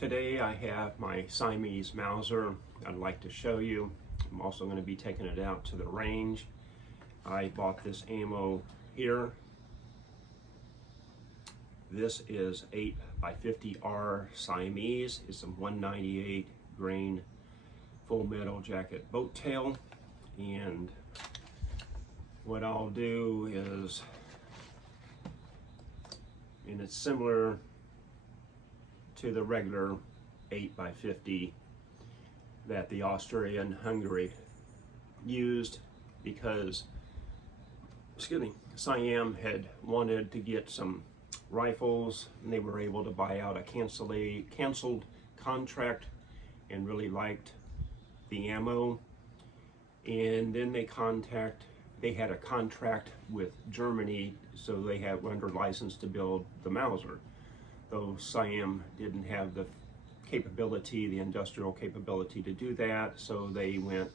Today I have my Siamese Mauser I'd like to show you. I'm also going to be taking it out to the range. I bought this ammo here. This is 8x50R Siamese. It's a 198 grain full metal jacket boat tail. And what I'll do is, and it's similar to the regular 8x50 that the Austria and Hungary used, because, excuse me, Siam had wanted to get some rifles and they were able to buy out a canceled contract and really liked the ammo. And then they had a contract with Germany, so they had under license to build the Mauser. Though Siam didn't have the capability, the industrial capability to do that, so they went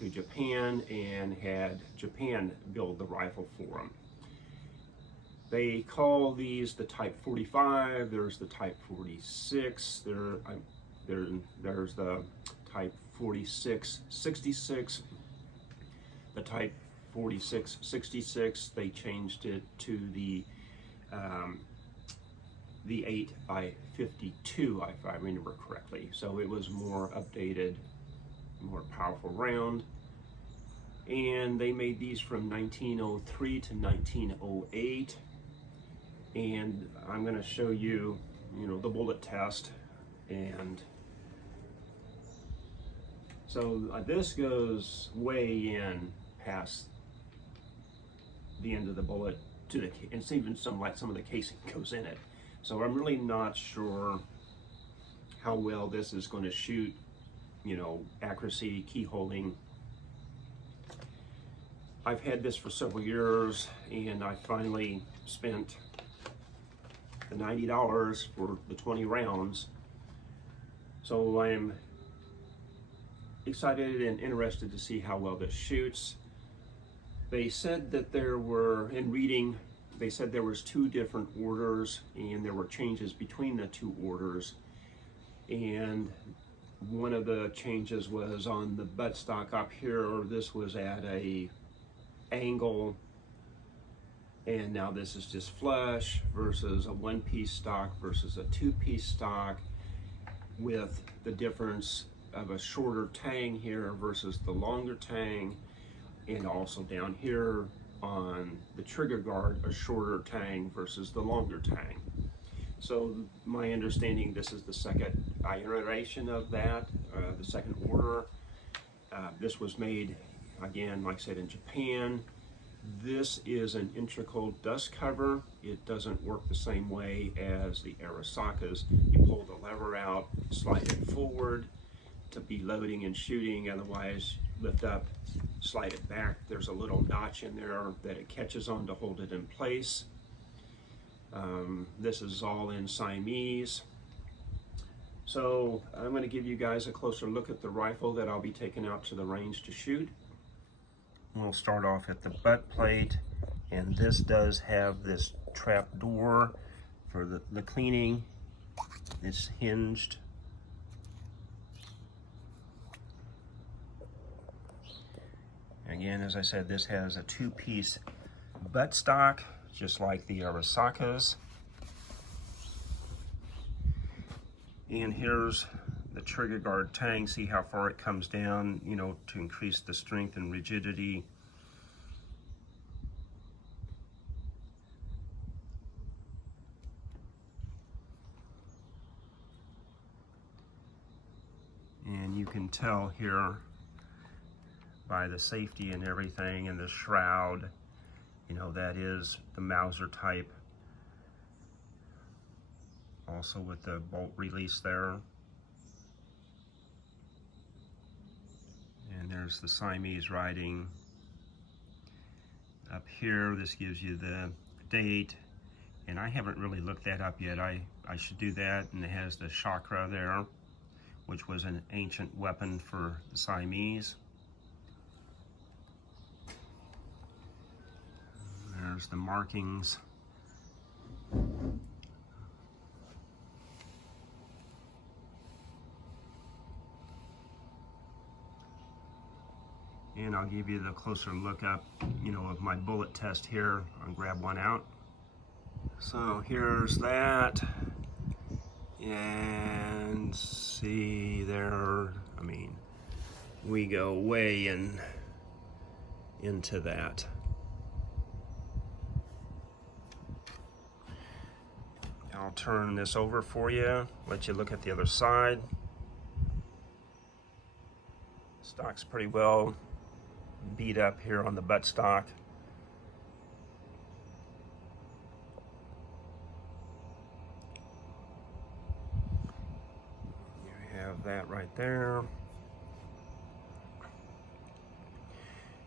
to Japan and had Japan build the rifle for them. They call these the Type 45, there's the Type 46, there's the Type 46-66, the Type 46-66, they changed it to the 8x52, if I remember correctly. So it was more updated, more powerful round. And they made these from 1903 to 1908. And I'm going to show you, the bullet test. And so this goes way in past the end of the bullet to the, and it's even some of the casing goes in it. So I'm really not sure how well this is going to shoot, accuracy, key holding. I've had this for several years and I finally spent the $90 for the 20 rounds. So I'm excited and interested to see how well this shoots. They said that there were, in reading, they said there was 2 different orders and there were changes between the 2 orders. And one of the changes was on the buttstock up here, or this was at a angle, and now this is just flush, versus a 1-piece stock versus a 2-piece stock, with the difference of a shorter tang here versus the longer tang, and also down here on the trigger guard, a shorter tang versus the longer tang. So my understanding, this is the second iteration of that, the second order. This was made, again, like I said, in Japan. This is an integral dust cover. It doesn't work the same way as the Arasakas. You pull the lever out, slide it forward to be loading and shooting, otherwise lift up, slide it back. There's a little notch in there that it catches on to hold it in place. This is all in Siamese. So I'm going to give you guys a closer look at the rifle that I'll be taking out to the range to shoot. We'll start off at the butt plate, and this does have this trap door for the cleaning. It's hinged. Again, as I said, this has a 2-piece buttstock, just like the Arasakas. And here's the trigger guard tang. See how far it comes down, to increase the strength and rigidity. And you can tell here by the safety and everything, and the shroud, that is the Mauser type. Also with the bolt release there. And there's the Siamese writing. Up here, this gives you the date, and I haven't really looked that up yet. I should do that. And it has the chakra there, which was an ancient weapon for the Siamese. There's the markings. And I'll give you the closer look up, of my bullet test here. I'll grab one out. So here's that. And see there, we go way into that. I'll turn this over for you, let you look at the other side. Stock's pretty well beat up here on the buttstock. You have that right there.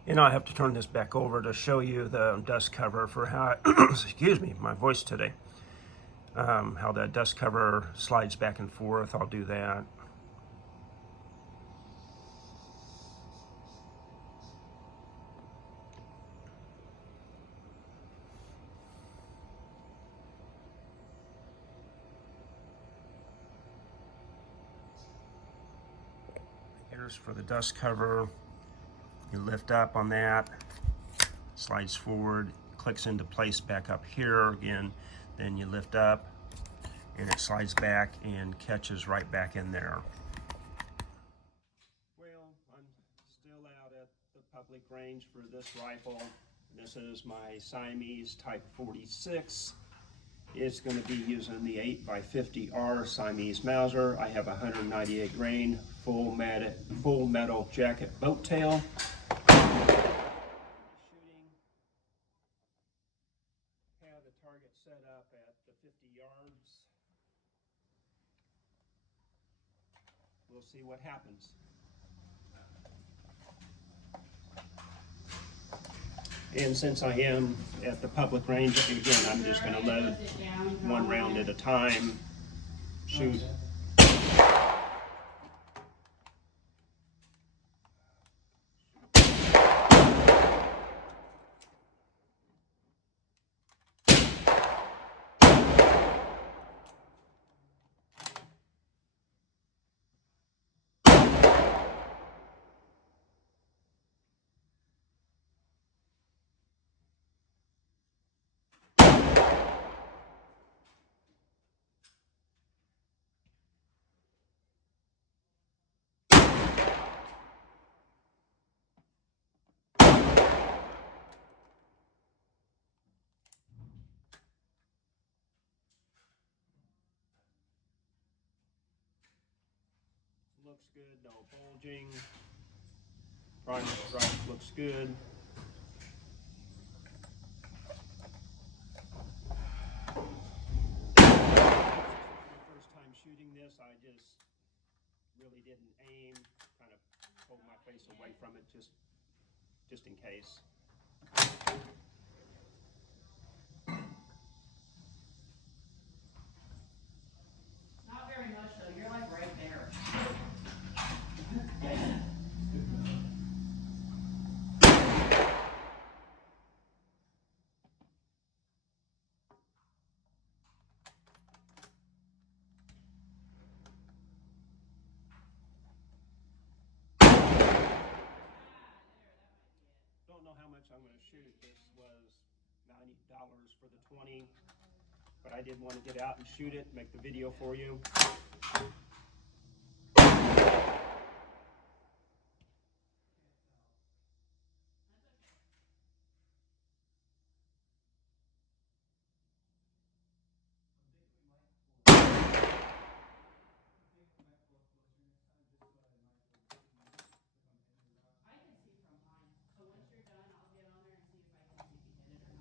And I have to turn this back over to show you the dust cover for how, excuse me, my voice today. How that dust cover slides back and forth. I'll do that. Here's for the dust cover. You lift up on that, slides forward, clicks into place back up here again. Then you lift up and it slides back and catches right back in there. Well, I'm still out at the public range for this rifle. This is my Siamese Type 46. It's going to be using the 8x50R Siamese Mauser. I have a 198 grain full metal jacket boat tail. Have the target set up at the 50 yards. We'll see what happens. And since I am at the public range, again, I'm just going to load one round at a time, shoot. Looks good, no bulging. Primer stripe looks good. First time shooting this, I just really didn't aim, kind of pulled my face away from it just in case. Not very much though, you're like right there. Don't know how much I'm going to shoot. This was $90 for the 20, but I did want to get out and shoot it, make the video for you.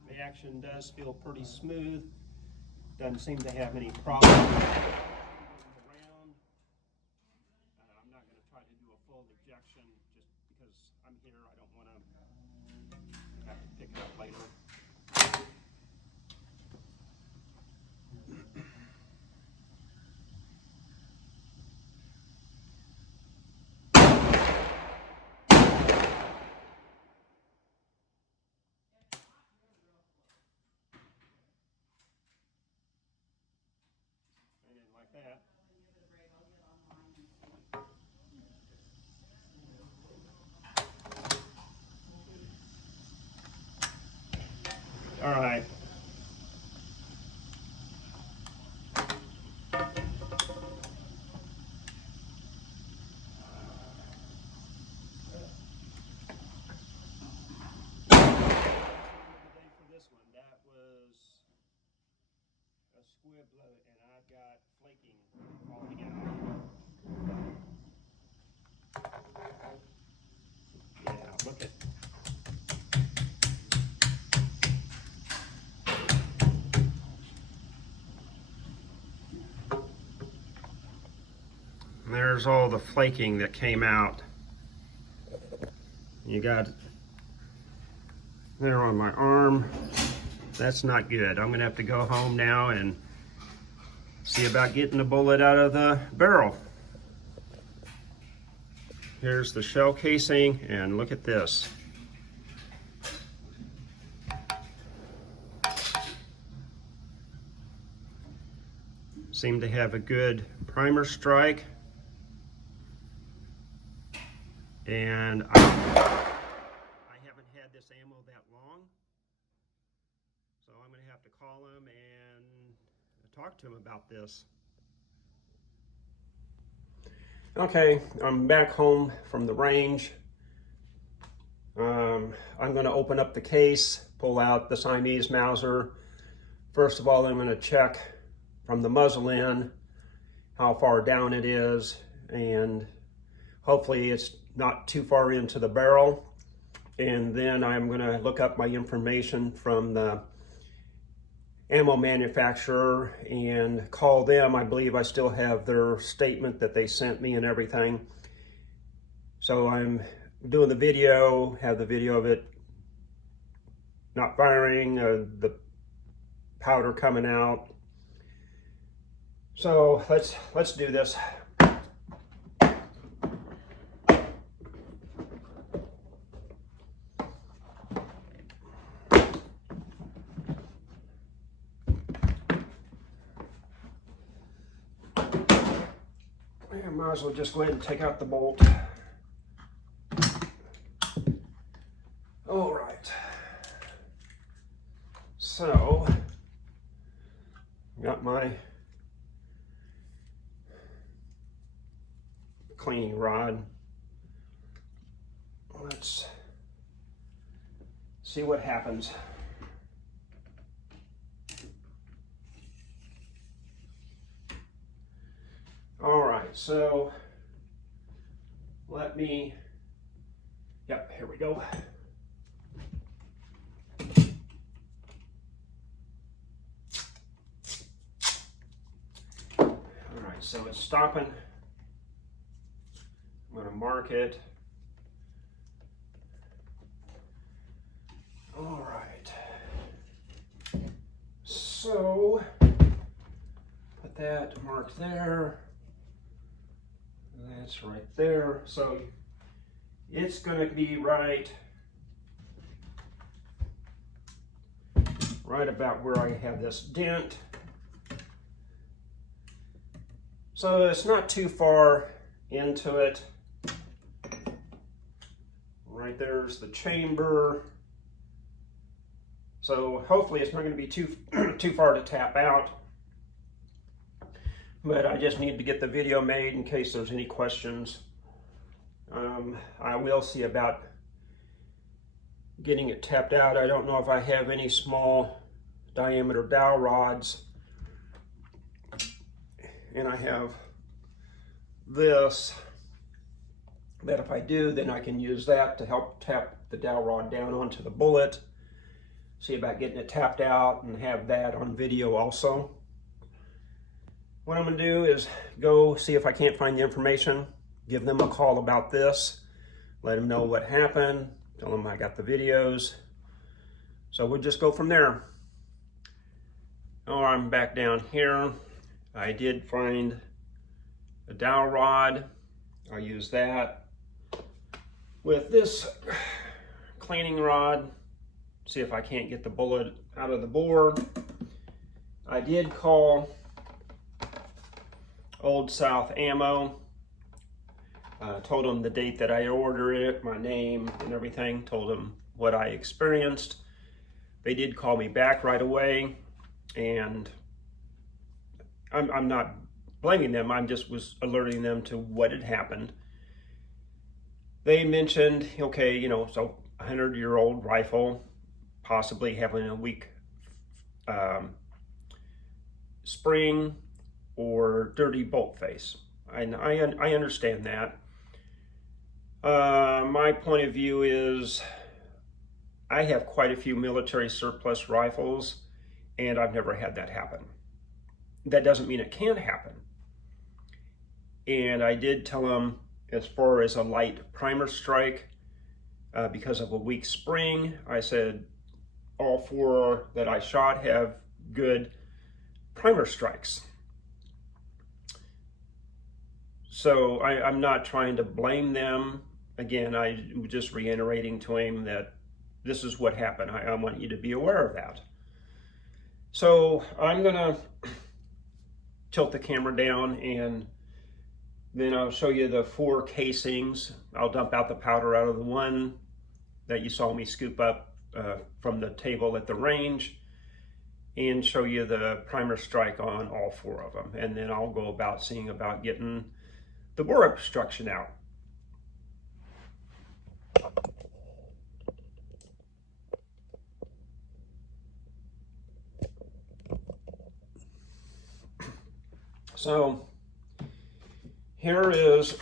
The action does feel pretty smooth. Doesn't seem to have any problems around. I'm not going to try to do a full ejection just because I'm here. I don't want to have to pick it up later. And like that. All right. This one, that was a squib, and I've got flaking falling out. Yeah, look at. There's all the flaking that came out. You got there on my arm. That's not good. I'm gonna have to go home now and see about getting the bullet out of the barrel. Here's the shell casing, and look at this. Seem to have a good primer strike. And I haven't had this ammo that long, so I'm going to have to call him and talk to him about this. Okay, I'm back home from the range. I'm going to open up the case, pull out the Siamese Mauser. First of all, I'm going to check from the muzzle in how far down it is, and hopefully it's not too far into the barrel. And then I'm going to look up my information from the ammo manufacturer and call them. I believe I still have their statement that they sent me and everything. So I'm doing the video, have the video of it not firing, the powder coming out. So let's do this. I might as well just go ahead and take out the bolt. All right. So, got my cleaning rod. Let's see what happens. All right, so let me, yep, here we go. All right, so it's stopping. I'm going to mark it. All right. So put that mark there. That's right there. So it's going to be right about where I have this dent. So it's not too far into it. Right there's the chamber. So hopefully it's not going to be too far to tap out. But I just need to get the video made in case there's any questions. I will see about getting it tapped out. I don't know if I have any small diameter dowel rods. And I have this, that if I do, then I can use that to help tap the dowel rod down onto the bullet. See about getting it tapped out and have that on video also. What I'm going to do is go see if I can't find the information, give them a call about this, let them know what happened, tell them I got the videos. So we'll just go from there. Oh, I'm back down here. I did find a dowel rod. I'll use that with this cleaning rod, see if I can't get the bullet out of the bore. I did call Old South Ammo, told them the date that I ordered it, my name and everything, told them what I experienced. They did call me back right away, and I'm not blaming them. I just was alerting them to what had happened. They mentioned, okay, you know, so 100-year-old rifle, possibly having a weak spring or dirty bolt face. And I understand that. My point of view is I have quite a few military surplus rifles, and I've never had that happen. That doesn't mean it can't happen. And I did tell them, as far as a light primer strike, because of a weak spring, I said all 4 that I shot have good primer strikes. So I'm not trying to blame them. Again, I'm just reiterating to him that this is what happened. I want you to be aware of that. So I'm gonna tilt the camera down, and then I'll show you the 4 casings. I'll dump out the powder out of the one that you saw me scoop up from the table at the range, and show you the primer strike on all 4 of them. And then I'll go about seeing about getting the bore obstruction out. So here is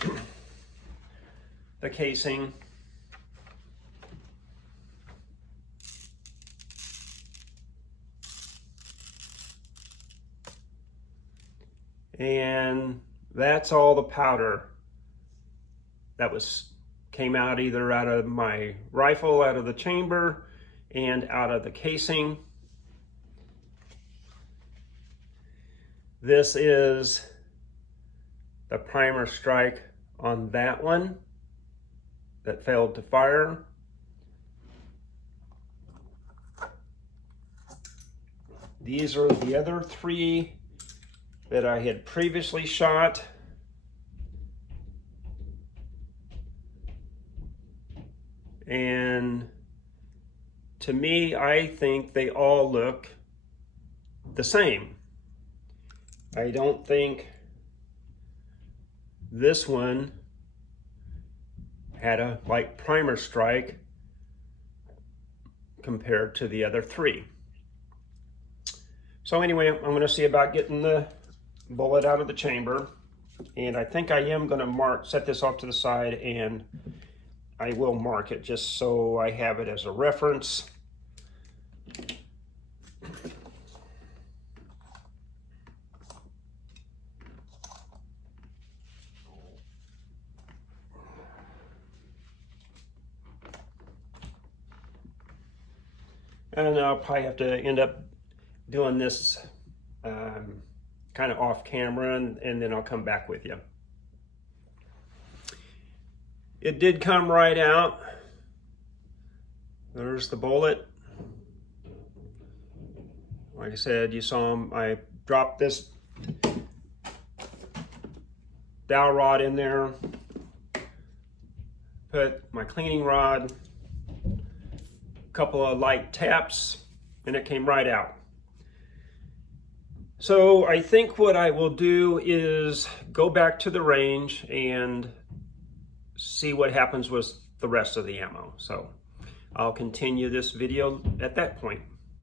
the casing. And that's all the powder that came out, either out of my rifle, out of the chamber, and out of the casing. This is the primer strike on that one that failed to fire. These are the other 3 that I had previously shot. And to me, I think they all look the same. I don't think this one had a light primer strike compared to the other 3. So anyway, I'm going to see about getting the bullet out of the chamber, and I think I am going to set this off to the side, and I will mark it just so I have it as a reference. And I'll probably have to end up doing this kind of off camera, and then I'll come back with you. It did come right out. There's the bullet. Like I said, you saw them. I dropped this dowel rod in there, put my cleaning rod, a couple of light taps, and it came right out. So I think what I will do is go back to the range and see what happens with the rest of the ammo. So I'll continue this video at that point.